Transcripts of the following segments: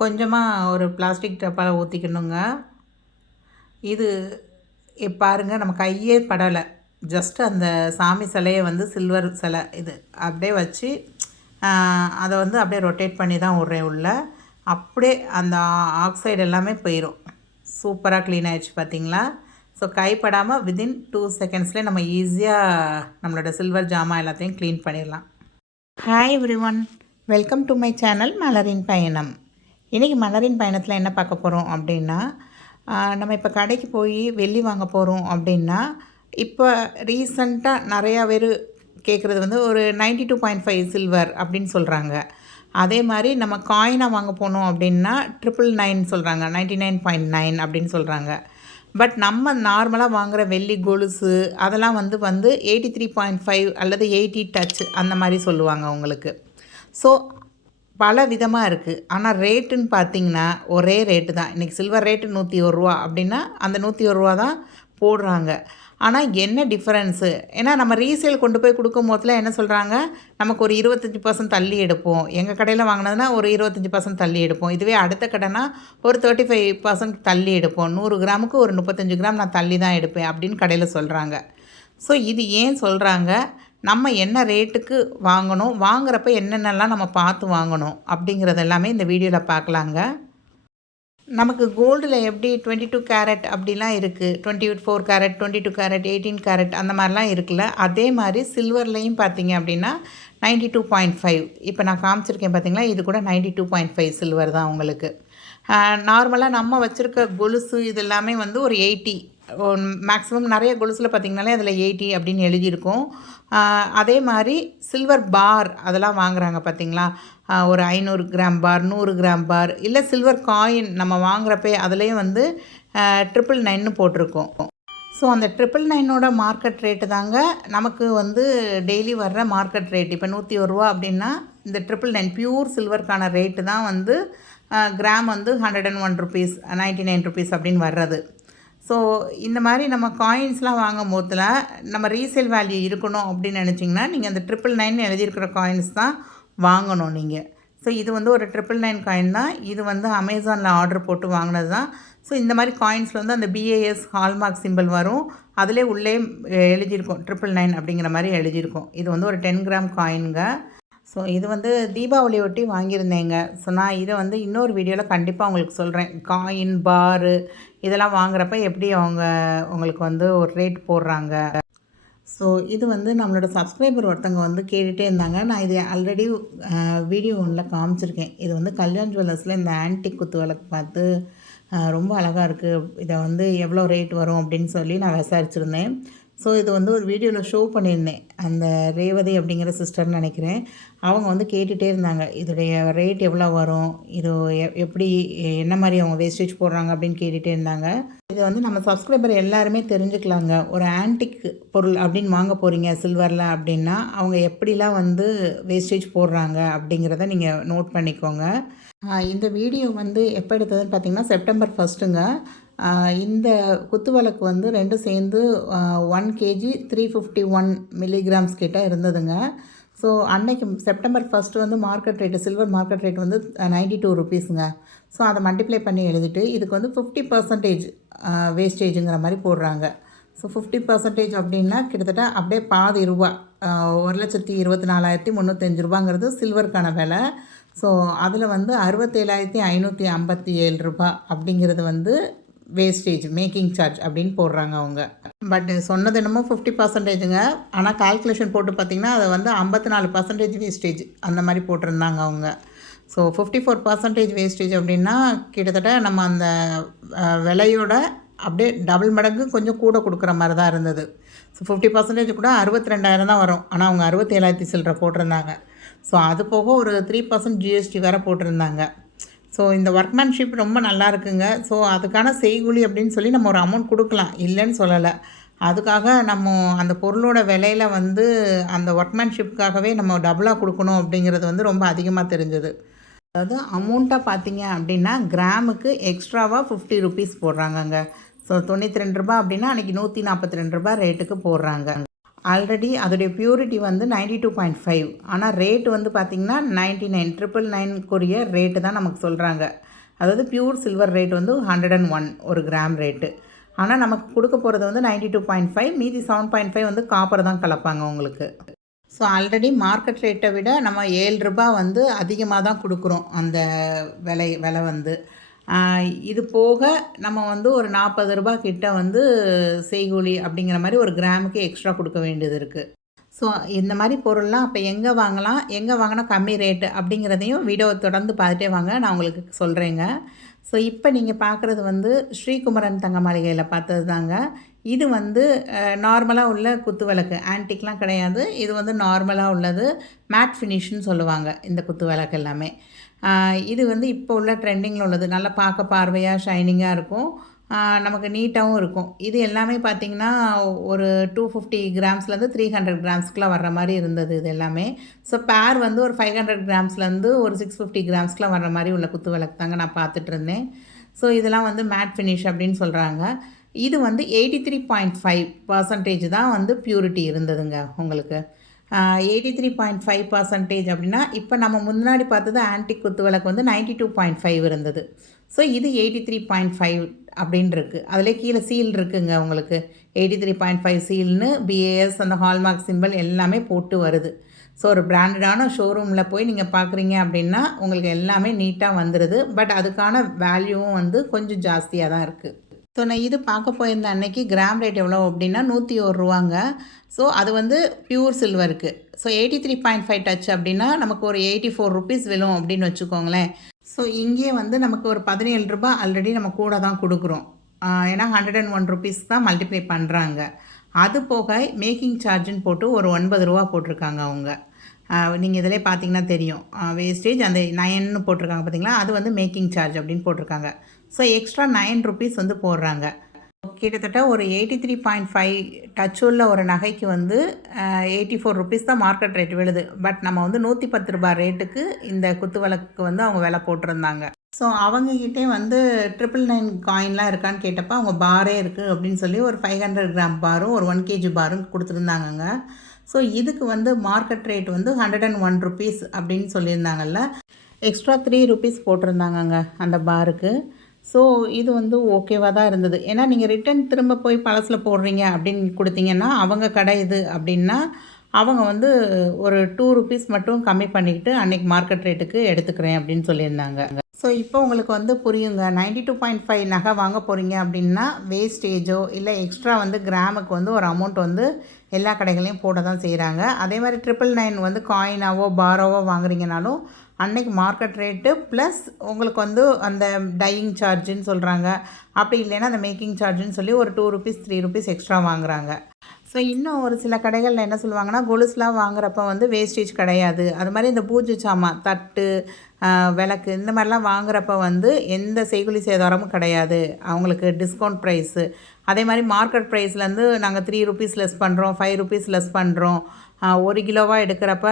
கொஞ்சமாக ஒரு பிளாஸ்டிக் டப்பாவில் ஊற்றிக்கணுங்க இது பாருங்கள் பாருங்க நம்ம கையே படலை. ஜஸ்ட் அந்த சாமி சிலையை வந்து சில்வர் சிலை இது. அப்படியே வச்சு அதை வந்து அப்படியே ரொட்டேட் பண்ணி தான் விட்றேன் உள்ள. அப்படியே அந்த ஆக்சைடு எல்லாமே போயிடும் சூப்பராக க்ளீன் ஆகிடுச்சு பார்த்தீங்களா? ஸோ கைப்படாமல் வித்தின் டூ செகண்ட்ஸ்லேயே நம்ம ஈஸியாக நம்மளோட சில்வர் ஜாமான் எல்லாத்தையும் க்ளீன் பண்ணிடலாம். Hi everyone welcome to my channel மலரின் பயணம். இன்றைக்கி மலரின் பயணத்தில் என்ன பார்க்க போகிறோம் அப்படின்னா நம்ம இப்போ கடைக்கு போய் வெள்ளி வாங்க போகிறோம் அப்படின்னா இப்போ ரீசண்டாக நிறையா பேர் கேட்குறது வந்து ஒரு 92.5 டூ பாயிண்ட் ஃபைவ் சில்வர் அப்படின்னு சொல்கிறாங்க அதே மாதிரி நம்ம காயினாக வாங்க போனோம் அப்படின்னா ட்ரிபிள் நைன் சொல்கிறாங்க நைன்டி நைன் பாயிண்ட் நைன் அப்படின்னு சொல்கிறாங்க பட் நம்ம நார்மலாக வாங்குகிற வெள்ளி கொலுசு அதெல்லாம் வந்து வந்து எயிட்டி த்ரீ பாயிண்ட் ஃபைவ் அல்லது எயிட்டி டச் அந்த மாதிரி சொல்லுவாங்க உங்களுக்கு ஸோ பல விதமாக இருக்குது ஆனால் ரேட்டுன்னு பார்த்தீங்கன்னா ஒரே ரேட்டு தான். இன்றைக்கி சில்வர் ரேட்டு நூற்றி ஒரு ரூபா அப்படின்னா அந்த நூற்றி ஒரு ரூபா தான் போடுறாங்க. ஆனால் என்ன டிஃப்ரென்ஸு? ஏன்னா நம்ம ரீசேல் கொண்டு போய் கொடுக்கும் போதில் என்ன சொல்கிறாங்க நமக்கு ஒரு இருபத்தஞ்சி பர்சன்ட் தள்ளி எடுப்போம். எங்கள் கடையில் வாங்கினதுனா ஒரு இருபத்தஞ்சி பர்சன்ட் தள்ளி எடுப்போம். இதுவே அடுத்த கடைனா ஒரு தேர்ட்டி ஃபைவ் பர்சன்ட் தள்ளி எடுப்போம். நூறு கிராமுக்கு ஒரு முப்பத்தஞ்சு கிராம் நான் தள்ளி தான் எடுப்பேன் அப்படின்னு கடையில் சொல்கிறாங்க ஸோ இது ஏன் சொல்கிறாங்க நம்ம என்ன ரேட்டுக்கு வாங்கணும் வாங்குறப்ப என்னென்னலாம் நம்ம பார்த்து வாங்கணும் அப்படிங்கிறது எல்லாமே இந்த வீடியோவில் பார்க்கலாங்க. நமக்கு கோல்டில் எப்படி டுவெண்ட்டி டூ கேரட் அப்படிலாம் இருக்குது twenty four carat twenty two carat eighteen carat அந்த மாதிரிலாம் இருக்குல்ல. அதே மாதிரி சில்வர்லேயும் பார்த்தீங்க அப்படின்னா நைன்ட்டி டூ பாயிண்ட் ஃபைவ் இப்போ நான் காமிச்சிருக்கேன் பார்த்தீங்களா? இது கூட ninety two point five silver தான் உங்களுக்கு. நார்மலாக நம்ம வச்சுருக்க கொலுசு இது எல்லாமே வந்து ஒரு எயிட்டி மேக்ஸிமம் நிறைய கொலுசில் பார்த்திங்கனாலே அதில் எயிட்டி அப்படின்னு எழுதியிருக்கும். அதே மாதிரி சில்வர் பார் அதெல்லாம் வாங்குறாங்க பார்த்தீங்களா? ஒரு ஐநூறு கிராம் பார் நூறு கிராம் பார் இல்லை சில்வர் காயின் நம்ம வாங்குறப்பே அதுலேயும் வந்து ட்ரிபிள் நைன்னு போட்டிருக்கோம். ஸோ அந்த ட்ரிபிள் நைனோட மார்க்கெட் ரேட்டு தாங்க நமக்கு வந்து டெய்லி வர்ற மார்க்கெட் ரேட் இப்போ நூற்றி ஒரு ரூபா அப்படின்னா இந்த ட்ரிபிள் நைன் பியூர் சில்வருக்கான ரேட்டு தான் வந்து கிராம் வந்து hundred and one rupees ninety nine rupees அப்படின்னு வர்றது. ஸோ இந்த மாதிரி நம்ம காயின்ஸ்லாம் வாங்கும் போதில் நம்ம ரீசேல் வேல்யூ இருக்கணும் அப்படின்னு நினச்சிங்கன்னா நீங்கள் அந்த ட்ரிபிள் நைன் எழுதியிருக்கிற காயின்ஸ் தான் வாங்கணும் நீங்கள் ஸோ இது வந்து ஒரு ட்ரிபிள் நைன் காயின் தான். இது வந்து அமேசானில் ஆர்டர் போட்டு வாங்கினது தான். ஸோ இந்த மாதிரி காயின்ஸில் வந்து அந்த பிஏஎஸ் ஹால்மார்க் சிம்பிள் வரும். அதிலே உள்ளே எழுதியிருக்கோம் எழுதியிருக்கும் ட்ரிபிள் நைன் அப்படிங்கிற மாதிரி எழுதியிருக்கும். இது வந்து ஒரு டென் கிராம் காயினுங்க ஸோ இது வந்து தீபாவளி ஒட்டி வாங்கியிருந்தேங்க. ஸோ நான் இதை வந்து இன்னொரு வீடியோவில் கண்டிப்பாக உங்களுக்கு சொல்கிறேன் காயின் பாரு இதெல்லாம் வாங்குறப்ப எப்படி அவங்க உங்களுக்கு வந்து ஒரு ரேட் போடுறாங்க? ஸோ இது வந்து நம்மளோட சப்ஸ்கிரைபர் ஒருத்தவங்க வந்து கேட்டுகிட்டே இருந்தாங்க. நான் இது ஆல்ரெடி வீடியோ ஒன்றில் காமிச்சிருக்கேன். இது வந்து கல்யாண் ஜுவல்லர்ஸில் இந்த ஆன்டிக் குத்து விளக்கு பார்த்து ரொம்ப அழகாக இருக்குது இதை வந்து எவ்வளோ ரேட் வரும் அப்படின்னு சொல்லி நான் விசாரிச்சிருந்தேன். ஸோ இது வந்து ஒரு வீடியோவில் ஷோ பண்ணியிருந்தேன். அந்த ரேவதி அப்படிங்கிற சிஸ்டர்னு நினைக்கிறேன். அவங்க வந்து கேட்டுகிட்டே இருந்தாங்க. இதோடைய ரேட் எவ்வளோ வரும்? இது எப்படி என்ன மாதிரி அவங்க வேஸ்டேஜ் போடுறாங்க? அப்படின்னு கேட்டுகிட்டே இருந்தாங்க. இது வந்து நம்ம சப்ஸ்கிரைபர் எல்லாருமே தெரிஞ்சுக்கலாங்க. ஒரு ஆன்டிக் பொருள் அப்படின்னு வாங்க போகிறீங்க சில்வரில் அப்படின்னா அவங்க எப்படிலாம் வந்து வேஸ்டேஜ் போடுறாங்க அப்படிங்கிறத நீங்கள் நோட் பண்ணிக்கோங்க. இந்த வீடியோ வந்து எப்போ எடுத்ததுன்னு பார்த்தீங்கன்னா செப்டம்பர் ஃபஸ்ட்டுங்க இந்த குத்து விளக்கு வந்து ரெண்டும் சேர்ந்து one KG three fifty one milligrams கிட்ட இருந்ததுங்க. ஸோ அன்னைக்கு செப்டம்பர் ஃபஸ்ட்டு வந்து market rate silver market rate வந்து நைன்டி டூ ருபீஸுங்க ஸோ அதை மல்டிப்ளை பண்ணி எழுதிட்டு இதுக்கு வந்து ஃபிஃப்டி பர்சன்டேஜ் வேஸ்டேஜுங்கிற மாதிரி போடுறாங்க. ஸோ ஃபிஃப்டி பர்சன்டேஜ் அப்படின்னா கிட்டத்தட்ட அப்படியே பாதி ரூபா ஒரு லட்சத்தி இருபத்தி நாலாயிரத்தி முந்நூற்றஞ்சு ரூபாங்கிறது சில்வருக்கான விலை. ஸோ அதில் வந்து அறுபத்தேழாயிரத்தி ஐநூற்றி ஐம்பத்தி ஏழு ரூபா அப்படிங்கிறது வந்து வேஸ்டேஜ் மேக்கிங் சார்ஜ் அப்படின்னு போடுறாங்க அவங்க. பட் சொன்னது என்னமோ ஃபிஃப்டி பர்சன்டேஜுங்க ஆனால் கால்குலேஷன் போட்டு பார்த்தீங்கன்னா அதை வந்து ஐம்பத்தி நாலு பர்சன்டேஜ் வேஸ்டேஜ் அந்த மாதிரி போட்டிருந்தாங்க அவங்க. So fifty four percentage wastage அப்படின்னா கிட்டத்தட்ட நம்ம அந்த விலையோட அப்படியே டபுள் மடங்கு கொஞ்சம் கூட கொடுக்குற மாதிரி தான் இருந்தது. ஸோ ஃபிஃப்டி பர்சன்டேஜ் கூட அறுபத்தி ரெண்டாயிரம் தான் வரும். ஆனால் அவங்க அறுபத்தேழாயிரத்தி சில்லரை போட்டிருந்தாங்க. ஸோ அது போக ஒரு த்ரீ பர்சன்ட் ஜிஎஸ்டி வேறு போட்டிருந்தாங்க. ஸோ இந்த ஒர்க்மேன்ஷிப் ரொம்ப நல்லா இருக்குங்க. ஸோ அதுக்கான செய்கூலி அப்படின்னு சொல்லி நம்ம ஒரு அமௌண்ட் கொடுக்கலாம். இல்லைன்னு சொல்லலை. அதுக்காக நம்ம அந்த பொருளோட விலையில வந்து அந்த ஒர்க்மேன்ஷிப்புக்காகவே நம்ம டபுளாக கொடுக்கணும் அப்படிங்கிறது வந்து ரொம்ப அதிகமாக தெரிஞ்சது. அதாவது அமௌண்ட்டாக பார்த்தீங்க அப்படின்னா கிராமுக்கு எக்ஸ்ட்ராவாக ஃபிஃப்டி ருபீஸ் போடுறாங்கங்க. ஸோ தொண்ணூற்றி ரெண்டு ரூபா அப்படின்னா அன்றைக்கி நூற்றி நாற்பத்தி ரெண்டு ரூபா ரேட்டுக்கு போடுறாங்க. ஆல்ரெடி அதோடைய ப்யூரிட்டி வந்து நைன்டி டூ பாயிண்ட் ஃபைவ் ஆனால் ரேட் வந்து பார்த்திங்கன்னா நைன்ட்டி நைன் ட்ரிபிள் நைனுக்குரிய ரேட்டு தான் நமக்கு சொல்கிறாங்க அதாவது பியூர் சில்வர் ரேட் வந்து ஹண்ட்ரட் அண்ட் ஒன் ஒரு கிராம் ரேட்டு ஆனால் நமக்கு கொடுக்க போகிறது வந்து நைன்டி டூ பாயிண்ட் ஃபைவ் மீதி செவன் பாயிண்ட் ஃபைவ் வந்து காப்பர் தான் கலப்பாங்க உங்களுக்கு. ஸோ ஆல்ரெடி மார்க்கெட் ரேட்டை விட நம்ம ஏழு ரூபாய் வந்து அதிகமாக தான் கொடுக்குறோம் அந்த விலை விலை வந்து. இது போக நம்ம வந்து ஒரு நாற்பது ரூபா கிட்ட வந்து செய்கூலி அப்படிங்கிற மாதிரி ஒரு கிராமுக்கு எக்ஸ்ட்ரா கொடுக்க வேண்டியது இருக்குது ஸோ இந்த மாதிரி பொருள்லாம் அப்போ எங்கே வாங்கலாம்? எங்கே வாங்கினா கம்மி ரேட்டு அப்படிங்கிறதையும் வீடியோ தொடர்ந்து பார்த்துட்டே வாங்க. நான் உங்களுக்கு சொல்கிறேங்க ஸோ இப்போ நீங்கள் பார்க்குறது வந்து ஸ்ரீகுமரன் தங்க மாளிகையில் பார்த்தது தாங்க இது வந்து நார்மலாக உள்ள குத்து விளக்கு ஆன்டிக்லாம் கிடையாது. இது வந்து நார்மலாக உள்ளது. மேட் ஃபினிஷ்னு சொல்லுவாங்க. இந்த குத்து விளக்கு எல்லாமே. இது வந்து இப்போ உள்ள ட்ரெண்டிங்கில் உள்ளது. நல்லா பார்க்க பார்வையாக ஷைனிங்காக இருக்கும். நமக்கு நீட்டாகவும் இருக்கும். இது எல்லாமே பார்த்திங்கன்னா ஒரு டூ ஃபிஃப்டி கிராம்ஸ்லேருந்து த்ரீ ஹண்ட்ரட் கிராம்ஸ்க்குலாம் வர்ற மாதிரி இருந்தது இது எல்லாமே. ஸோ பேர் வந்து ஒரு ஃபைவ் ஹண்ட்ரட் கிராம்ஸ்லேருந்து ஒரு சிக்ஸ் ஃபிஃப்டி கிராம்ஸ்க்குலாம் வர்ற மாதிரி உள்ள குத்து விளக்கு தாங்க நான் பார்த்துட்டு இருந்தேன். ஸோ இதெல்லாம் வந்து மேட் ஃபினிஷ் அப்படின்னு சொல்கிறாங்க இது வந்து eighty three point five percentage தான் வந்து ப்யூரிட்டி இருந்ததுங்க உங்களுக்கு. Eighty three point five percentage அப்படின்னா இப்போ நம்ம முன்னாடி பார்த்தது ஆன்டிக் குத்து விளக்கு வந்து நைன்ட்டி டூ பாயிண்ட் ஃபைவ் இருந்தது. ஸோ இது எயிட்டி த்ரீ பாயிண்ட் ஃபைவ் அப்படின்னு இருக்குது அதிலே கீழே சீல் இருக்குங்க உங்களுக்கு. எயிட்டி த்ரீ பாயிண்ட் ஃபைவ் சீல்னு பிஏஎஸ் அந்த ஹால்மார்க் சிம்பிள் எல்லாமே போட்டு வருது. ஸோ ஒரு பிராண்டடான ஷோரூமில் போய் நீங்கள் பார்க்குறீங்க அப்படின்னா உங்களுக்கு எல்லாமே நீட்டாக வந்துடுது பட் அதுக்கான வேல்யூவும் வந்து கொஞ்சம் ஜாஸ்தியாக தான் இருக்குது ஸோ நான் இது பார்க்க போயிருந்த அன்னைக்கு கிராம் ரேட் எவ்வளோ அப்படின்னா நூற்றி ஒரு ரூபாங்க. ஸோ அது வந்து pure சில்வருக்கு so eighty three point five touch அப்படின்னா நமக்கு ஒரு எயிட்டி ஃபோர் ருபீஸ் விழும் அப்படின்னு வச்சுக்கோங்களேன். ஸோ இங்கே வந்து நமக்கு ஒரு பதினேழு ரூபாய் ஆல்ரெடி நம்ம கூட தான் கொடுக்குறோம். ஏன்னா ஹண்ட்ரட் அண்ட் ஒன் ருபீஸ் தான் மல்டிப்ளை பண்ணுறாங்க அது போக மேக்கிங் சார்ஜுன்னு போட்டு ஒரு ஒன்பது ரூபா போட்டிருக்காங்க அவங்க. நீங்கள் இதிலே பார்த்தீங்கன்னா தெரியும். வேஸ்டேஜ் அந்த நயன்னு போட்டிருக்காங்க பார்த்தீங்களா? அது வந்து மேக்கிங் சார்ஜ் அப்படின்னு போட்டிருக்காங்க. ஸோ எக்ஸ்ட்ரா நைன் ருபீஸ் வந்து போடுறாங்க. கிட்டத்தட்ட ஒரு eighty three point five touch உள்ள ஒரு நகைக்கு வந்து எயிட்டி ஃபோர் ருபீஸ் தான் மார்க்கெட் ரேட் விழுது. பட் நம்ம வந்து நூற்றி பத்து ரூபாய் ரேட்டுக்கு இந்த குத்து விளக்கு வந்து அவங்க விலை போட்டிருந்தாங்க. ஸோ அவங்கக்கிட்டே வந்து ட்ரிபிள் நைன் காயின்லாம் இருக்கான்னு கேட்டப்போ அவங்க பாரே இருக்குது அப்படின்னு சொல்லி ஒரு ஃபைவ் ஹண்ட்ரட் கிராம் பாரும் ஒரு ஒன் கேஜி பாரும் கொடுத்துருந்தாங்கங்க. ஸோ இதுக்கு வந்து மார்க்கெட் ரேட் வந்து ஹண்ட்ரட் அண்ட் ஒன் ருபீஸ் அப்படின்னு சொல்லியிருந்தாங்கல்ல. எக்ஸ்ட்ரா த்ரீ ருபீஸ் போட்டிருந்தாங்கங்க அந்த பாருக்கு ஸோ இது வந்து ஓகேவாக தான் இருந்தது. ஏன்னா நீங்கள் ரிட்டன் திரும்ப போய் பழசில் போடுறீங்க அப்படின்னு கொடுத்தீங்கன்னா அவங்க கடை இது அப்படின்னா அவங்க வந்து ஒரு டூ ருபீஸ் மட்டும் கம்மி பண்ணிக்கிட்டு அன்னைக்கு மார்க்கெட் ரேட்டுக்கு எடுத்துக்கிறேன் அப்படின்னு சொல்லியிருந்தாங்க. ஸோ இப்போ உங்களுக்கு வந்து புரியுங்க. நைன்டி டூ பாயிண்ட் ஃபைவ் நகை வாங்க போகிறீங்க அப்படின்னா வேஸ்டேஜோ இல்லை எக்ஸ்ட்ரா வந்து கிராமுக்கு வந்து ஒரு அமௌண்ட் வந்து எல்லா கடைகளையும் போட தான் செய்கிறாங்க அதே மாதிரி ட்ரிபிள் நைன் வந்து காயினாவோ பாரோவோ வாங்குறீங்கனாலும் அன்னைக்கு மார்க்கெட் ரேட்டு ப்ளஸ் உங்களுக்கு வந்து அந்த டையிங் சார்ஜுன்னு சொல்கிறாங்க அப்படி இல்லைன்னா அந்த மேக்கிங் சார்ஜுன்னு சொல்லி ஒரு two rupees three rupees extra வாங்குறாங்க. ஸோ இன்னும் ஒரு சில கடைகளில் என்ன சொல்லுவாங்கன்னா கொலுசுலாம் வாங்குறப்ப வந்து வேஸ்டேஜ் கிடையாது. அது மாதிரி இந்த பூஜை சாமான் தட்டு விளக்கு இந்த மாதிரிலாம் வாங்குறப்ப வந்து எந்த செய்குலி சேதாரமும் கிடையாது. அவங்களுக்கு டிஸ்கவுண்ட் ப்ரைஸு அதே மாதிரி மார்க்கெட் ப்ரைஸ்லேருந்து நாங்கள் த்ரீ ருபீஸ் லெஸ் பண்ணுறோம் ஃபைவ் ருபீஸ் லெஸ் பண்ணுறோம் ஒரு கிலோவாக எடுக்கிறப்ப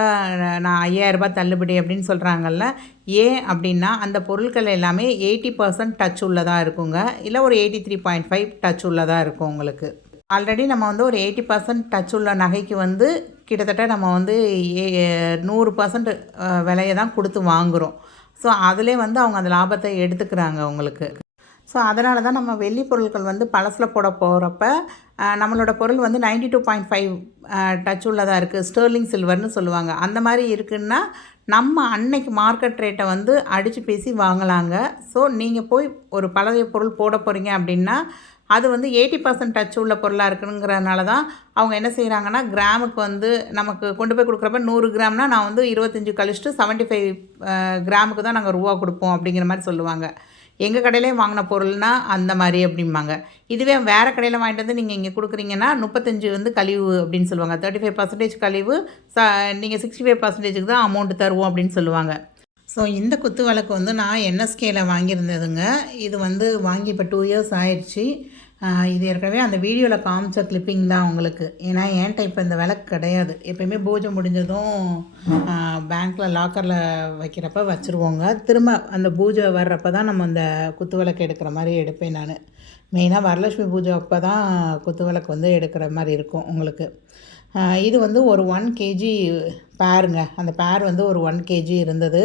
நான் ஐயாயிரரூபா தள்ளுபடி அப்படின்னு சொல்கிறாங்கல்ல ஏன் அப்படின்னா அந்த பொருட்கள் எல்லாமே எயிட்டி பர்சன்ட் டச் உள்ளதாக இருக்குங்க. இல்லை ஒரு eighty three point five touch உள்ளதாக இருக்கும் உங்களுக்கு. ஆல்ரெடி நம்ம வந்து ஒரு எயிட்டி பர்சன்ட் டச் உள்ள நகைக்கு வந்து கிட்டத்தட்ட நம்ம வந்து ஏ- நூறு பர்சன்ட் விலையை தான் கொடுத்து வாங்குகிறோம் ஸோ அதிலே வந்து அவங்க அந்த லாபத்தை எடுத்துக்கிறாங்க உங்களுக்கு. ஸோ அதனால தான் நம்ம வெள்ளி பொருட்கள் வந்து பழசில் போட போகிறப்ப நம்மளோட பொருள் வந்து ninety two point five touch உள்ளதாக இருக்குது ஸ்டர்லிங் சில்வர்னு சொல்லுவாங்க. அந்த மாதிரி இருக்குன்னா நம்ம அன்னைக்கு மார்க்கெட் ரேட்டை வந்து அடித்து பேசி வாங்கலாங்க. ஸோ நீங்கள் போய் ஒரு பழைய பொருள் போட போகிறீங்க அப்படின்னா அது வந்து எயிட்டி பர்சன்ட் டச் உள்ள பொருளாக இருக்குங்கிறனால தான் அவங்க என்ன செய்கிறாங்கன்னா கிராமுக்கு வந்து நமக்கு கொண்டு போய் கொடுக்குறப்ப நூறு கிராம்னால் நான் வந்து இருபத்தஞ்சி கழிச்சிட்டு செவன்ட்டி ஃபைவ் கிராமுக்கு தான் நாங்கள் ரூபா கொடுப்போம் அப்படிங்கிற மாதிரி சொல்லுவாங்க. எங்கள் கடையிலே வாங்கின பொருள்னால் அந்த மாதிரி அப்படிம்பாங்க. இதுவே வேறு கடையில் வாங்கிட்டு வந்து நீங்கள் இங்கே கொடுக்குறீங்கன்னா முப்பத்தஞ்சு வந்து கழிவு அப்படின்னு சொல்லுவாங்க. தேர்ட்டி ஃபைவ் பர்சன்டேஜ் கழிவு ச நீங்கள் சிக்ஸ்டி ஃபைவ் பர்சன்டேஜுக்கு தான் அமௌண்ட் தருவோம் அப்படின்னு சொல்லுவாங்க. ஸோ இந்த குத்து விளக்கு வந்து நான் என்எஸ்கேயில் வாங்கியிருந்ததுங்க. இது வந்து வாங்கி இப்போ டூ இயர்ஸ் ஆயிடுச்சு. இது ஏற்கனவே அந்த வீடியோவில் காமிச்ச கிளிப்பிங் தான் உங்களுக்கு. ஏன்னா என்கிட்ட இப்போ இந்த விளக்கு கிடையாது. எப்பயுமே பூஜை முடிஞ்சதும் பேங்க்கில் லாக்கரில் வைக்கிறப்ப வச்சுருவோங்க. திரும்ப அந்த பூஜை வர்றப்ப தான் நம்ம அந்த குத்து விளக்கு எடுக்கிற மாதிரி எடுப்பேன் நான். மெயினாக வரலட்சுமி பூஜை அப்போ தான் குத்து விளக்கு வந்து எடுக்கிற மாதிரி இருக்கும் உங்களுக்கு. இது வந்து ஒரு ஒன் கேஜி பேருங்க அந்த பேர் வந்து ஒரு ஒன் கேஜி இருந்தது.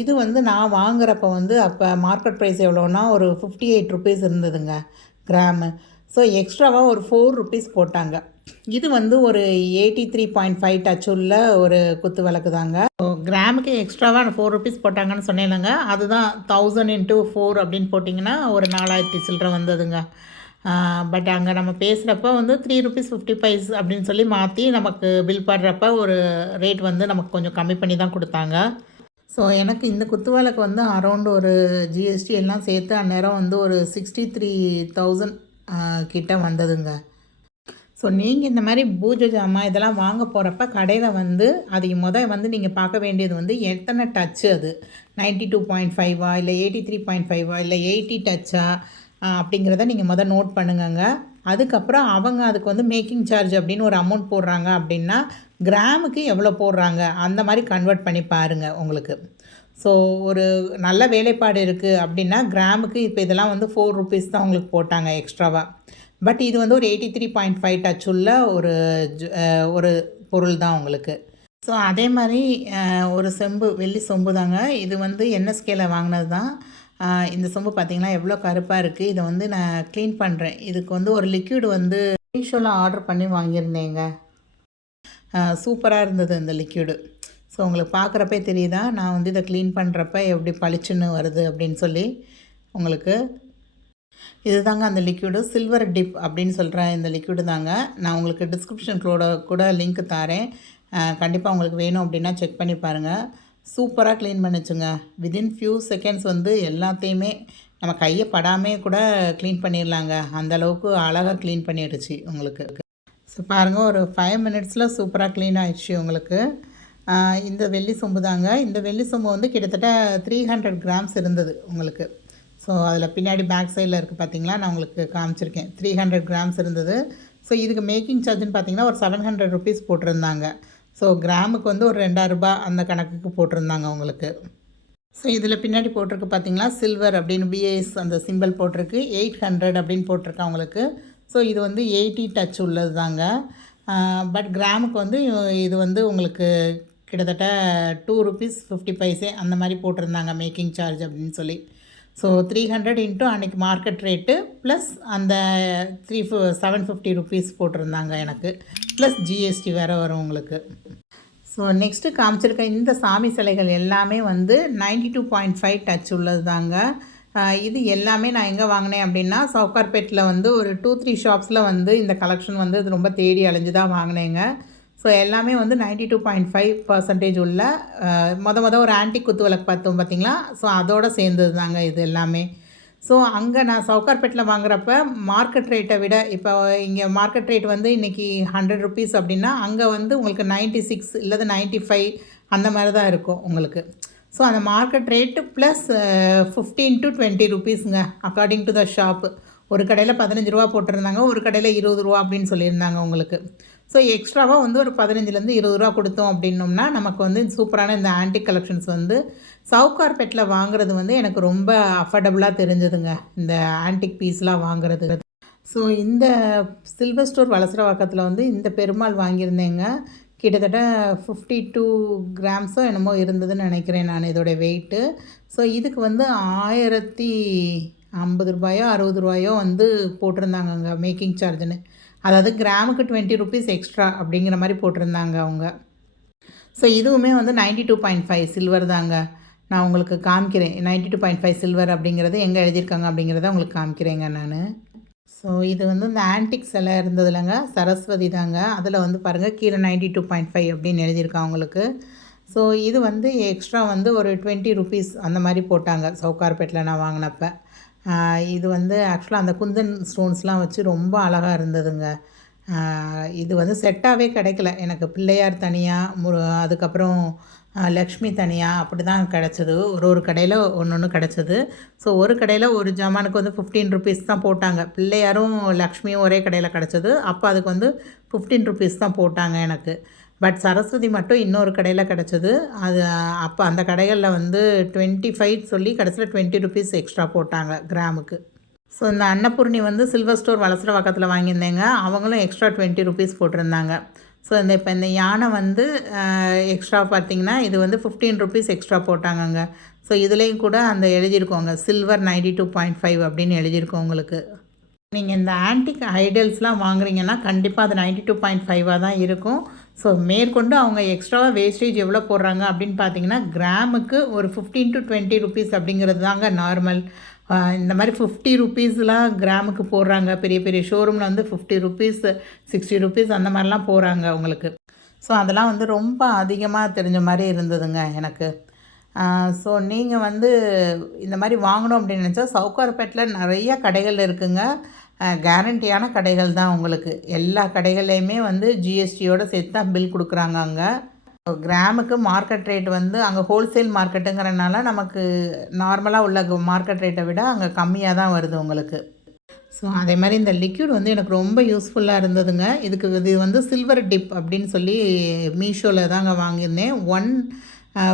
இது வந்து நான் வாங்குறப்ப வந்து அப்போ மார்க்கெட் ப்ரைஸ் எவ்வளோன்னா ஒரு ஃபிஃப்டி எயிட் ருபீஸ் இருந்ததுங்க. கிராமு ஸோ எக்ஸ்ட்ராவாக ஒரு ஃபோர் ருபீஸ் போட்டாங்க. இது வந்து ஒரு eighty three point five touch உள்ள ஒரு குத்து விளக்கு தாங்க. கிராமுக்கு எக்ஸ்ட்ராவாக ஃபோர் ருபீஸ் போட்டாங்கன்னு சொன்னேன்லங்க. அதுதான் தௌசண்ட் இன்ட்டு ஃபோர் அப்படின்னு போட்டிங்கன்னா ஒரு நாலாயிரத்தி சில்லரை வந்ததுங்க. பட் அங்கே நம்ம பேசுகிறப்ப வந்து த்ரீ ருபீஸ் ஃபிஃப்டி பைஸ் அப்படின்னு சொல்லி மாற்றி நமக்கு பில் பண்ணுறப்ப ஒரு ரேட் வந்து நமக்கு கொஞ்சம் கம்மி பண்ணி தான் கொடுத்தாங்க. ஸோ எனக்கு இந்த குத்துவிளக்கு வந்து அரௌண்ட் ஒரு ஜிஎஸ்டி எல்லாம் சேர்த்து அந்நேரம் வந்து ஒரு சிக்ஸ்டி த்ரீ தௌசண்ட் கிட்ட வந்ததுங்க. ஸோ நீங்கள் இந்த மாதிரி பூஜை ஜாமான் இதெல்லாம் வாங்க போகிறப்ப கடையில் வந்து அது முத வந்து நீங்கள் பார்க்க வேண்டியது வந்து எத்தனை டச்சு அது? நைன்ட்டி டூ பாயிண்ட் ஃபைவா இல்லை எயிட்டி த்ரீ பாயிண்ட் ஃபைவா இல்லை எயிட்டி டச்சா அப்படிங்கிறத நீங்கள் முதல் நோட் பண்ணுங்கங்க. அதுக்கப்புறம் அவங்க அதுக்கு வந்து மேக்கிங் சார்ஜ் அப்படின்னு ஒரு அமௌண்ட் போடுறாங்க அப்படின்னா கிராமுக்கு எவ்வளோ போடுறாங்க? அந்த மாதிரி கன்வெர்ட் பண்ணி பாருங்கள் உங்களுக்கு. ஸோ ஒரு நல்ல வேலைப்பாடு இருக்குது அப்படின்னா கிராமுக்கு இப்போ இதெல்லாம் வந்து ஃபோர் ருபீஸ் தான் உங்களுக்கு போட்டாங்க எக்ஸ்ட்ராவாக பட் இது வந்து ஒரு eighty three point five touch உள்ள ஒரு ஒரு பொருள் தான் உங்களுக்கு. ஸோ அதே மாதிரி ஒரு செம்பு வெள்ளி சொம்பு தாங்க. இது வந்து என்எஸ்கேல வாங்கினது தான். இந்த சொம்பு பார்த்தீங்கன்னா எவ்வளோ கருப்பாக இருக்குது இதை வந்து நான் க்ளீன் பண்ணுறேன் இதுக்கு வந்து ஒரு லிக்யூடு வந்து மீஷோவில் ஆர்டர் பண்ணி வாங்கியிருந்தேங்க. சூப்பராக இருந்தது இந்த லிக்யூடு ஸோ உங்களுக்கு பார்க்குறப்பே தெரியுதா? நான் வந்து இதை க்ளீன் பண்ணுறப்ப எப்படி பளிச்சுன்னு வருது அப்படின்னு சொல்லி உங்களுக்கு. இதுதாங்க அந்த லிக்யூடு சில்வர் டிப் அப்படின்னு சொல்கிற இந்த லிக்யூடு தாங்க. நான் உங்களுக்கு டிஸ்கிரிப்ஷன் கூட கூட லிங்க் தாரேன். கண்டிப்பாக உங்களுக்கு வேணும் அப்படின்னா செக் பண்ணி பாருங்கள் சூப்பராக க்ளீன் பண்ணிச்சுங்க. விதின் ஃபியூ செகண்ட்ஸ் வந்து எல்லாத்தையுமே நம்ம கையை படாமே கூட க்ளீன் பண்ணிடலாங்க. அந்தளவுக்கு அழகாக க்ளீன் பண்ணிடுச்சு உங்களுக்கு. ஸோ பாருங்கள் ஒரு ஃபைவ் மினிட்ஸில் சூப்பராக க்ளீன் ஆயிடுச்சு உங்களுக்கு. இந்த வெள்ளி சொம்பு தாங்க. இந்த வெள்ளி சொம்பு வந்து கிட்டத்தட்ட த்ரீ ஹண்ட்ரட் கிராம்ஸ் இருந்தது உங்களுக்கு. ஸோ அதில் பின்னாடி பேக் சைடில் இருக்குது பார்த்தீங்களா நான் உங்களுக்கு காமிச்சிருக்கேன். த்ரீ ஹண்ட்ரட் கிராம்ஸ் இருந்தது. ஸோ இதுக்கு மேக்கிங் சார்ஜ்னு பார்த்தீங்கன்னா ஒரு செவன் ஹண்ட்ரட் ருபீஸ் போட்டிருந்தாங்க. ஸோ கிராமுக்கு வந்து ஒரு ரெண்டாயிரரூபா ரூபாய் அந்த கணக்குக்கு போட்டிருந்தாங்க உங்களுக்கு. ஸோ இதில் பின்னாடி போட்டிருக்கு பார்த்தீங்களா சில்வர் அப்படின்னு பிஏஎஸ் அந்த சிம்பிள் போட்டிருக்கு. எயிட் ஹண்ட்ரட் அப்படின்னு போட்டிருக்கேன் அவங்களுக்கு. ஸோ இது வந்து எயிட்டி டச் உள்ளது தாங்க பட் கிராமுக்கு வந்து இது வந்து உங்களுக்கு கிட்டத்தட்ட டூ ருபீஸ் ஃபிஃப்டி பைசே அந்த மாதிரி போட்டிருந்தாங்க மேக்கிங் சார்ஜ் அப்படின்னு சொல்லி. ஸோ த்ரீ ஹண்ட்ரட் இன்ட்டு அன்றைக்கி மார்க்கெட் ரேட்டு ப்ளஸ் அந்த த்ரீ செவன் ஃபிஃப்டி ருபீஸ் போட்டிருந்தாங்க எனக்கு. ப்ளஸ் ஜிஎஸ்டி வேறு வரும் உங்களுக்கு. ஸோ நெக்ஸ்ட்டு காமிச்சிருக்க இந்த சாமி சிலைகள் எல்லாமே வந்து ninety two point five touch உள்ளது தாங்க இது எல்லாமே நான் எங்கே வாங்கினேன் அப்படின்னா சவுகார்பேட்டில் வந்து ஒரு டூ த்ரீ ஷாப்ஸில் வந்து இந்த கலெக்ஷன் வந்து இது ரொம்ப தேடி அலைஞ்சு தான் வாங்கினேங்க. ஸோ எல்லாமே வந்து ninety two point five percentage உள்ள மொதல் மொத ஒரு ஆன்டி குத்து விளக்கு பார்த்தோம் பார்த்தீங்களா ஸோ அதோட சேர்ந்தது தாங்க இது எல்லாமே. ஸோ அங்கே நான் சவுகார்பேட்டில் வாங்குறப்ப மார்க்கெட் ரேட்டை விட இப்போ இங்கே மார்க்கெட் ரேட் வந்து இன்றைக்கி ஹண்ட்ரட் ருபீஸ் அப்படின்னா அங்கே வந்து உங்களுக்கு நைன்ட்டி சிக்ஸ் இல்லது நைன்ட்டி ஃபைவ் அந்த மாதிரி தான் இருக்கும் உங்களுக்கு. ஸோ அந்த market rate plus fifteen to twenty ருபீஸுங்க according to the shop ஒரு கடையில் பதினஞ்சு ரூபா போட்டிருந்தாங்க ஒரு கடையில் இருபது ரூபா அப்படின்னு சொல்லியிருந்தாங்க உங்களுக்கு. ஸோ எக்ஸ்ட்ராவாக வந்து ஒரு பதினஞ்சுலேருந்து இருபது ரூபா கொடுத்தோம் அப்படின்னோம்னா நமக்கு வந்து சூப்பரான இந்த ஆன்டிக் கலெக்ஷன்ஸ் வந்து சவுகார்பேட்டில் வாங்குறது வந்து எனக்கு ரொம்ப அஃபர்டபுளாக தெரிஞ்சதுங்க இந்த ஆன்டிக் பீஸ்லாம் வாங்குறது. ஸோ இந்த சில்வர் ஸ்டோர் வளசரவாக்கத்தில் வந்து இந்த பெருமாள் வாங்கியிருந்தேங்க. கிட்டத்தட்ட ஃபிஃப்டி டூ கிராம்ஸோ என்னமோ இருந்ததுன்னு நினைக்கிறேன் நான் இதோட வெயிட்டு ஸோ இதுக்கு வந்து ஆயிரத்தி ஐம்பது ரூபாயோ அறுபது ரூபாயோ வந்து போட்டிருந்தாங்கங்க மேக்கிங் சார்ஜ்னு அதாவது கிராமுக்கு டுவெண்ட்டி ருபீஸ் எக்ஸ்ட்ரா அப்படிங்கிற மாதிரி போட்டிருந்தாங்க அவங்க. ஸோ இதுவுமே வந்து ninety two point five silver தாங்க. நான் உங்களுக்கு காமிக்கிறேன் ninety two point five silver அப்படிங்கிறது எங்கே எழுதியிருக்காங்க அப்படிங்கிறத உங்களுக்கு காமிக்கிறேங்க நான். ஸோ இது வந்து இந்த ஆன்டிக் சிலை இருந்ததுலங்க. சரஸ்வதி தாங்க. அதில் வந்து பாருங்கள் கீழே நைன்டி டூ பாயிண்ட் ஃபைவ் அப்படின்னு எழுதியிருக்காங்க அவங்களுக்கு. ஸோ இது வந்து எக்ஸ்ட்ரா வந்து ஒரு டுவெண்ட்டி ருபீஸ் அந்த மாதிரி போட்டாங்க. சவுகார்பேட்டில் நான் வாங்கினப்ப. இது வந்து ஆக்சுவலாக அந்த குந்தன் ஸ்டோன்ஸ்லாம் வச்சு ரொம்ப அழகாக இருந்ததுங்க. இது வந்து செட்டாகவே கிடைக்கல. எனக்கு பிள்ளையார் தனியாக மு அதுக்கப்புறம் லக்ஷ்மி தனியாக அப்படி தான் கிடச்சிது. ஒரு ஒரு கடையில் ஒன்று ஒன்று கிடச்சிது. ஸோ ஒரு கடையில் ஒரு ஜாமானுக்கு வந்து ஃபிஃப்டீன் ருபீஸ் தான் போட்டாங்க. பிள்ளையாரும் லக்ஷ்மியும் ஒரே கடையில் கிடச்சிது. அப்போ அதுக்கு வந்து ஃபிஃப்டீன் ருபீஸ் தான் போட்டாங்க எனக்கு. பட் சரஸ்வதி மட்டும் இன்னொரு கடையில் கிடச்சிது. அது அப்போ அந்த கடைகளில் வந்து டுவெண்ட்டி ஃபைவ் சொல்லி கடைசியில் டுவெண்ட்டி ருபீஸ் எக்ஸ்ட்ரா போட்டாங்க கிராமுக்கு. ஸோ இந்த அன்னபூர்ணி வந்து சில்வர் ஸ்டோர் வளசர பக்கத்தில் வாங்கியிருந்தேங்க. அவங்களும் எக்ஸ்ட்ரா டுவெண்ட்டி ருபீஸ் போட்டிருந்தாங்க. ஸோ இந்த இப்போ இந்த யானை வந்து எக்ஸ்ட்ரா பார்த்தீங்கன்னா இது வந்து ஃபிஃப்டீன் ருபீஸ் எக்ஸ்ட்ரா போட்டாங்கங்க. ஸோ இதுலேயும் கூட அந்த எழுதியிருக்கோங்க. Silver ninety two point five அப்படின்னு எழுதியிருக்கோம் உங்களுக்கு. நீங்கள் இந்த ஆன்டிக் ஐடல்ஸ்லாம் வாங்குறீங்கன்னா கண்டிப்பாக அது நைன்டி டூ பாயிண்ட் ஃபைவாக தான் இருக்கும். ஸோ மேற்கொண்டு அவங்க எக்ஸ்ட்ராவாக வேஸ்டேஜ் எவ்வளோ போடுறாங்க அப்படின்னு பார்த்தீங்கன்னா கிராமுக்கு ஒரு ஃபிஃப்டீன் டு டுவெண்ட்டி ருபீஸ் அப்படிங்கிறது தாங்க நார்மல் இந்த மாதிரி ஃபிஃப்டி ருபீஸ்லாம் கிராமுக்கு போடுறாங்க. பெரிய பெரிய ஷோரூமில் வந்து ஃபிஃப்டி ருபீஸ் சிக்ஸ்டி ருபீஸ் அந்த மாதிரிலாம் போகிறாங்க அவங்களுக்கு. ஸோ அதெல்லாம் வந்து ரொம்ப அதிகமாக தெரிஞ்ச மாதிரி இருந்ததுங்க எனக்கு. ஸோ நீங்கள் வந்து இந்த மாதிரி வாங்கணும் அப்படின்னு நினச்சா சவுக்கார்பேட்டில் நிறைய கடைகள் இருக்குங்க. கேரண்டியான கடைகள் தான் உங்களுக்கு. எல்லா கடைகள்லையுமே வந்து ஜிஎஸ்டியோடு சேர்த்து தான் பில் கொடுக்குறாங்க அங்கே. கிராமுக்கு மார்க்கெட் ரேட் வந்து அங்கே ஹோல்சேல் மார்க்கெட்டுங்கிறனால நமக்கு நார்மலாக உள்ள மார்க்கெட் ரேட்டை விட அங்கே கம்மியாக தான் வருது உங்களுக்கு. ஸோ அதே மாதிரி இந்த லிக்யூட் வந்து எனக்கு ரொம்ப யூஸ்ஃபுல்லாக இருந்ததுங்க. இதுக்கு இது வந்து சில்வர் டிப் அப்படின்னு சொல்லி மீஷோவில் தாங்க வாங்கியிருந்தேன். ஒன்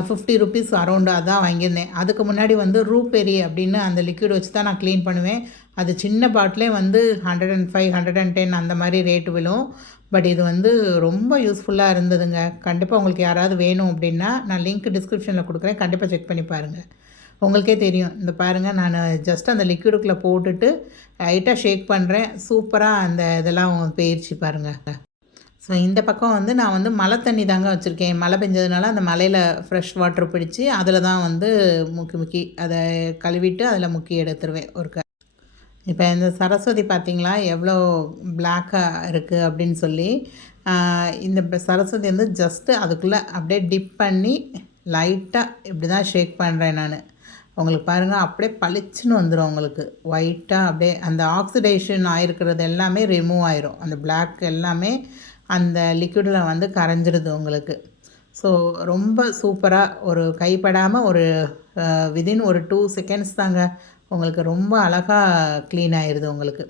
ஃபிஃப்டி ருபீஸ் அரௌண்டாக தான் வாங்கியிருந்தேன். அதுக்கு முன்னாடி வந்து ரூபெரி அப்படின்னு அந்த லிக்யூட் வச்சு தான் நான் க்ளீன் பண்ணுவேன். அது சின்ன பாட்டிலே வந்து hundred and five hundred and ten அந்த மாதிரி ரேட்டு விழும். பட் இது வந்து ரொம்ப யூஸ்ஃபுல்லாக இருந்ததுங்க. கண்டிப்பாக உங்களுக்கு யாராவது வேணும் அப்படின்னா நான் லிங்க் டிஸ்கிரிப்ஷனில் கொடுக்குறேன். கண்டிப்பாக செக் பண்ணி பாருங்கள் உங்களுக்கே தெரியும். இந்த பாருங்கள் நான் ஜஸ்ட் அந்த லிக்விடுக்குள்ளே போட்டுட்டு லைட்டாக ஷேக் பண்ணுறேன் சூப்பராக அந்த இதெல்லாம் போயிடுச்சு பாருங்கள் ஸோ இந்த பக்கம் வந்து நான் வந்து மழை தண்ணி தாங்க வச்சுருக்கேன். மழை பெஞ்சதுனால அந்த மலையில் ஃப்ரெஷ் வாட்டர் பிடிச்சி அதில் தான் வந்து முக்கி முக்கி அதை கழுவிட்டு அதில் முக்கி எடுத்துருவேன் ஒரு க இப்போ இந்த சரஸ்வதி பார்த்திங்களா? எவ்வளோ பிளாக்காக இருக்குது அப்படின்னு சொல்லி இந்த சரஸ்வதி வந்து ஜஸ்ட்டு அதுக்குள்ளே அப்படியே டிப் பண்ணி லைட்டாக இப்படி தான் ஷேக் பண்ணுறேன் நான். உங்களுக்கு பாருங்கள் அப்படியே பளிச்சுன்னு வந்துடும் உங்களுக்கு. ஒயிட்டாக அப்படியே அந்த ஆக்சிடேஷன் ஆகிருக்கிறது எல்லாமே ரிமூவ் ஆயிரும். அந்த பிளாக் எல்லாமே அந்த லிக்விடில் வந்து கரைஞ்சிருது உங்களுக்கு. ஸோ ரொம்ப சூப்பராக ஒரு கைப்படாமல் ஒரு விதின் ஒரு டூ செகண்ட்ஸ் தாங்க உங்களுக்கு ரொம்ப அழகாக க்ளீன் ஆயிடுது உங்களுக்கு.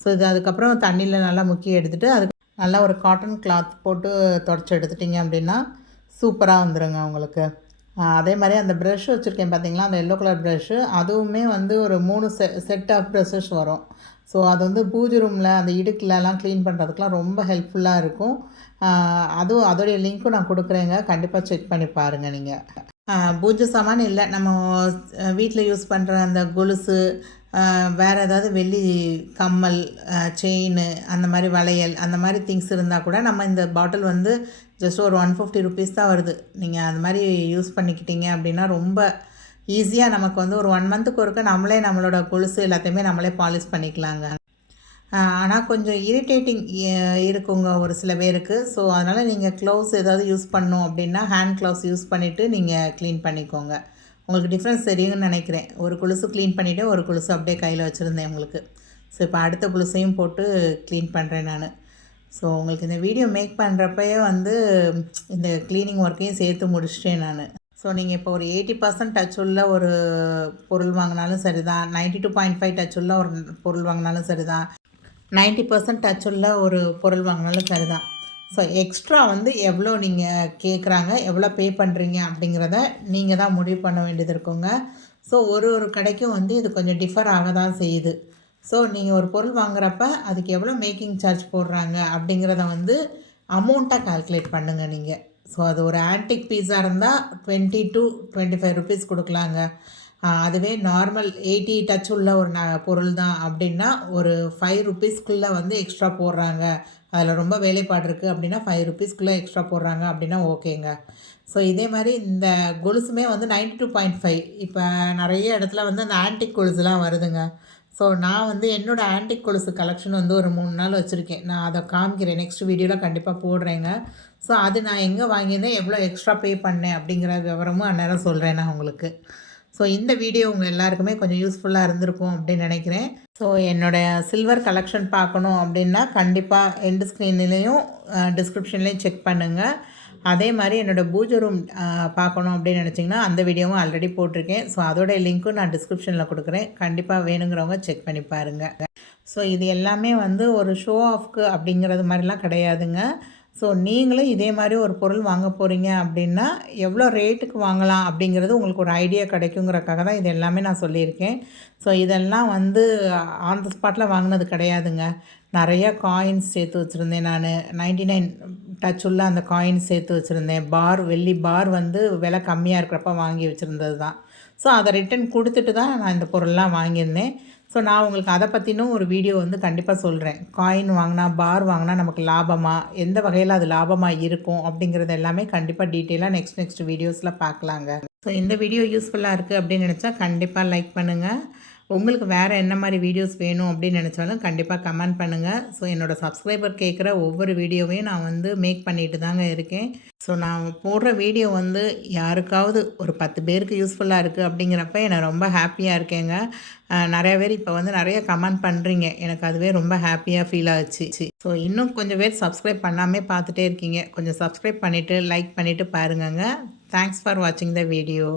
ஸோ இது அதுக்கப்புறம் தண்ணியில் நல்லா முக்கி எடுத்துகிட்டு அதுக்கு நல்லா ஒரு காட்டன் கிளாத் போட்டு தொடச்சி எடுத்துட்டிங்க அப்படின்னா சூப்பராக வந்துடுங்க உங்களுக்கு. அதே மாதிரி அந்த ப்ரஷ் வச்சுருக்கேன் பார்த்தீங்களா அந்த எல்லோ கலர் ப்ரஷ்ஷு அதுவுமே வந்து ஒரு மூணு செ செட் ஆஃப் ப்ரஷஸ் வரும். ஸோ அது வந்து பூஜை ரூமில் அந்த இடுக்கிலலாம் க்ளீன் பண்ணுறதுக்குலாம் ரொம்ப ஹெல்ப்ஃபுல்லாக இருக்கும். அதுவும் அதோடைய லிங்க்கும் நான் கொடுக்குறேங்க. கண்டிப்பாக செக் பண்ணி பாருங்கள் நீங்கள் பூஜை சாமான் இல்லை நம்ம வீட்டில் யூஸ் பண்ணுற அந்த கொலுசு வேறு ஏதாவது வெள்ளி கம்மல் செயின் அந்த மாதிரி வளையல் அந்த மாதிரி திங்ஸ் இருந்தால் கூட நம்ம இந்த பாட்டில் வந்து ஜஸ்ட் ஒரு ஒன் ஃபிஃப்டி ருபீஸ் தான் வருது. நீங்கள் அந்த மாதிரி யூஸ் பண்ணிக்கிட்டீங்க அப்படின்னா ரொம்ப ஈஸியாக நமக்கு வந்து ஒரு ஒன் மந்த்துக்கு ஒருக்க நம்மளே நம்மளோட கொலுசு எல்லாத்தையுமே நம்மளே பாலிஷ் பண்ணிக்கலாங்க. ஆனால் கொஞ்சம் இரிட்டேட்டிங் இருக்குங்க ஒரு சில பேருக்கு. ஸோ அதனால் நீங்கள் க்ளவுஸ் ஏதாவது யூஸ் பண்ணும் அப்படின்னா ஹேண்ட் க்ளவுஸ் யூஸ் பண்ணிவிட்டு நீங்கள் க்ளீன் பண்ணிக்கோங்க. உங்களுக்கு டிஃப்ரென்ஸ் தெரியும்னு நினைக்கிறேன். ஒரு கொலுசு க்ளீன் பண்ணிவிட்டு ஒரு கொலுசு அப்படியே கையில் வச்சுருந்தேன் உங்களுக்கு. ஸோ இப்போ அடுத்த புலுசையும் போட்டு க்ளீன் பண்ணுறேன் நான். ஸோ உங்களுக்கு இந்த வீடியோ மேக் பண்ணுறப்பயே வந்து இந்த க்ளீனிங் ஒர்க்கையும் சேர்த்து முடிச்சிட்டேன் நான். ஸோ நீங்கள் இப்போ ஒரு எயிட்டி பர்சன்ட் டச் உள்ள ஒரு பொருள் வாங்கினாலும் சரி தான் ninety two point five touch உள்ள ஒரு பொருள் வாங்கினாலும் சரி தான் நைன்ட்டி பர்சன்ட் டச் உள்ள ஒரு பொருள் வாங்கினாலும் சரி தான் ஸோ எக்ஸ்ட்ரா வந்து எவ்வளோ நீங்கள் கேட்குறாங்க எவ்வளோ பே பண்ணுறீங்க அப்படிங்கிறத நீங்கள் தான் முடிவு பண்ண வேண்டியது இருக்குங்க. ஸோ ஒரு ஒரு கடைக்கும் வந்து இது கொஞ்சம் டிஃபர் ஆக தான் செய்யுது. ஸோ நீங்கள் ஒரு பொருள் வாங்குறப்ப அதுக்கு எவ்வளோ மேக்கிங் சார்ஜ் போடுறாங்க அப்படிங்கிறத வந்து அமௌண்ட்டாக கால்குலேட் பண்ணுங்கள் நீங்கள் ஸோ அது ஒரு ஆன்டிக் பீஸாக இருந்தால் twenty to twenty five rupees கொடுக்கலாங்க அதுவே நார்மல் எயிட்டி டச் உள்ள ஒரு ந பொருள் தான் அப்படின்னா ஒரு ஃபைவ் ருபீஸ்க்குள்ளே வந்து எக்ஸ்ட்ரா போடுறாங்க. அதில் ரொம்ப வேலைப்பாடு இருக்குது அப்படின்னா ஃபைவ் ருபீஸ்க்குள்ளே எக்ஸ்ட்ரா போடுறாங்க அப்படின்னா ஓகேங்க. ஸோ இதே மாதிரி இந்த கொலுசுமே வந்து நைன்டி டூ பாயிண்ட் ஃபைவ் இப்போ நிறைய இடத்துல வந்து அந்த ஆன்டிக் கொலுசுலாம் வருதுங்க. ஸோ நான் வந்து என்னோடய ஆன்டிக் கொலுசு கலெக்ஷன் வந்து ஒரு மூணு நாள் வச்சுருக்கேன். நான் அதை காமிக்கிறேன். நெக்ஸ்ட் வீடியோவில் கண்டிப்பாக போடுறேங்க. ஸோ அது நான் எங்கே வாங்கியிருந்தேன்? எவ்வளோ எக்ஸ்ட்ரா பே பண்ணேன்? அப்படிங்கிற விவரமும் அந்நேரம் சொல்கிறேன் நான் உங்களுக்கு. ஸோ இந்த வீடியோ உங்கள் எல்லாருக்குமே கொஞ்சம் யூஸ்ஃபுல்லாக இருந்திருக்கும் அப்படின்னு நினைக்கிறேன். ஸோ என்னோடய சில்வர் கலெக்ஷன் பார்க்கணும் அப்படின்னா கண்டிப்பாக எண்டு ஸ்க்ரீன்லேயும் டிஸ்கிரிப்ஷன்லேயும் செக் பண்ணுங்கள் அதே மாதிரி என்னோடய பூஜை ரூம் பார்க்கணும் அப்படின்னு நினச்சிங்கன்னா அந்த வீடியோவும் ஆல்ரெடி போட்டிருக்கேன். ஸோ அதோடைய லிங்க்கும் நான் டிஸ்கிரிப்ஷனில் கொடுக்குறேன். கண்டிப்பாக வேணுங்கிறவங்க செக் பண்ணி பாருங்கள் ஸோ இது எல்லாமே வந்து ஒரு ஷோ ஆஃப்க்கு அப்படிங்கிறது மாதிரிலாம் கிடையாதுங்க. ஸோ நீங்களும் இதே மாதிரி ஒரு பொருள் வாங்க போகிறீங்க அப்படின்னா எவ்வளோ ரேட்டுக்கு வாங்கலாம் அப்படிங்கிறது உங்களுக்கு ஒரு ஐடியா கிடைக்குங்கிறக்காக தான் இது எல்லாமே நான் சொல்லியிருக்கேன். ஸோ இதெல்லாம் வந்து ஆன் த ஸ்பாட்டில் வாங்கினது கிடையாதுங்க. நிறைய காயின்ஸ் சேர்த்து வச்சுருந்தேன் நான். நைன்டி நைன் டச் உள்ள அந்த காயின்ஸ் சேர்த்து வச்சுருந்தேன். பார் வெள்ளி பார் வந்து விலை கம்மியாக இருக்கிறப்ப வாங்கி வச்சுருந்தது தான் ஸோ அதை ரிட்டன் கொடுத்துட்டு தான் நான் இந்த பொருள்லாம் வாங்கியிருந்தேன். ஸோ நான் உங்களுக்கு அதை பற்றினும் ஒரு வீடியோ வந்து கண்டிப்பாக சொல்கிறேன் காயின் வாங்கினா பார் வாங்கினா நமக்கு லாபமாக எந்த வகையில் அது லாபமாக இருக்கும்? அப்படிங்கிறது எல்லாமே கண்டிப்பாக டீட்டெயிலாக நெக்ஸ்ட் நெக்ஸ்ட் வீடியோஸில் பார்க்கலாங்க. ஸோ இந்த வீடியோ யூஸ்ஃபுல்லாக இருக்குது அப்படின்னு நினச்சா கண்டிப்பாக லைக் பண்ணுங்கள் உங்களுக்கு வேறு என்ன மாதிரி வீடியோஸ் வேணும் அப்படின்னு நினச்சாலும் கண்டிப்பாக கமெண்ட் பண்ணுங்கள் ஸோ என்னோடய சப்ஸ்கிரைபர் கேட்குற ஒவ்வொரு வீடியோவையும் நான் வந்து மேக் பண்ணிட்டு தாங்க இருக்கேன். ஸோ நான் போடுற வீடியோ வந்து யாருக்காவது ஒரு பத்து பேருக்கு யூஸ்ஃபுல்லாக இருக்குது அப்படிங்கிறப்ப எனக்கு ரொம்ப ஹாப்பியாக இருக்கேங்க. நிறைய பேர் இப்போ வந்து நிறைய கமெண்ட் பண்ணுறீங்க எனக்கு அதுவே ரொம்ப ஹாப்பியாக ஃபீல் ஆச்சு. ஸோ இன்னும் கொஞ்சம் பேர் சப்ஸ்கிரைப் பண்ணாமே பார்த்துட்டே இருக்கீங்க. கொஞ்சம் சப்ஸ்கிரைப் பண்ணிவிட்டு லைக் பண்ணிவிட்டு பாருங்கங்க. தேங்க்ஸ் ஃபார் வாட்சிங் த வீடியோ